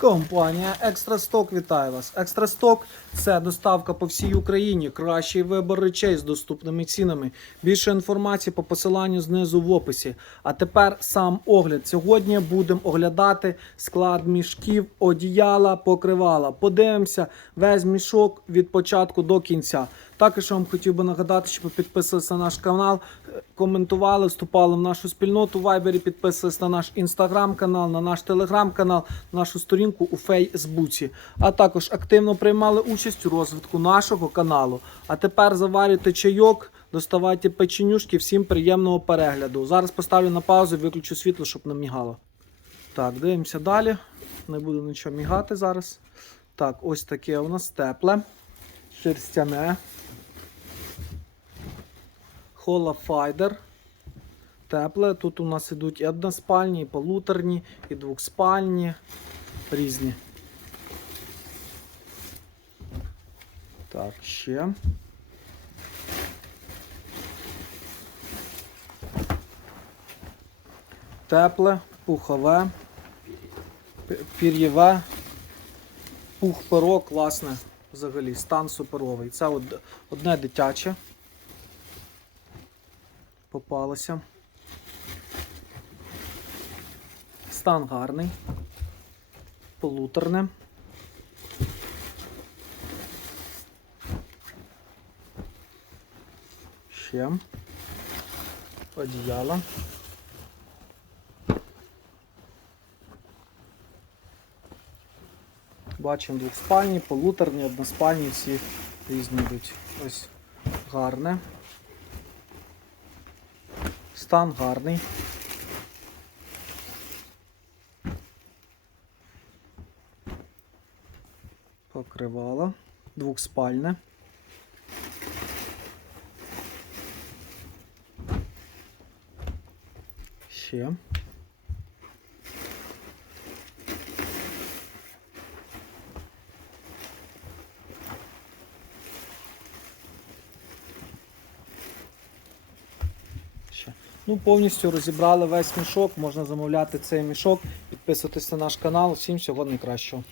Компанія Екстрасток вітає вас. Екстрасток це доставка по всій Україні. Кращий вибір речей з доступними цінами. Більше інформації по посиланню знизу в описі. А тепер сам огляд. Сьогодні будемо оглядати склад мішків, одіяла, покривала. Подивимося весь мішок від початку до кінця. Також вам хотів би нагадати, щоб підписувалися на наш канал, коментували, вступали в нашу спільноту в Вайбері, підписувалися на наш інстаграм-канал, на наш телеграм-канал, нашу сторінку у Фейсбуці. А також активно приймали участь у розвитку нашого каналу. А тепер заварюйте чайок, доставайте печенюшки. Всім приємного перегляду. Зараз поставлю на паузу, виключу світло, щоб не мігало. Так, дивимося далі. Не буду нічого мігати зараз. Так, ось таке у нас тепле, шерстяне. Холофайдер. Тепле. Тут у нас ідуть і односпальні, і полуторні, і двохспальні. Різні. Так, ще. Тепле, пухове, пір'єве, пух перо класне взагалі, стан суперовий. Це одне дитяче попалося. Стан гарний. Полуторне. Ще. Одіяло. Бачимо двохспальні, полуторні, односпальні, всі різні йдуть. Ось гарне. Стан гарний. Покривало. Двохспальне. Ще. Ще. Ну, повністю розібрали весь мішок. Можна замовляти цей мішок, підписуватись на наш канал. Всім всього найкращого.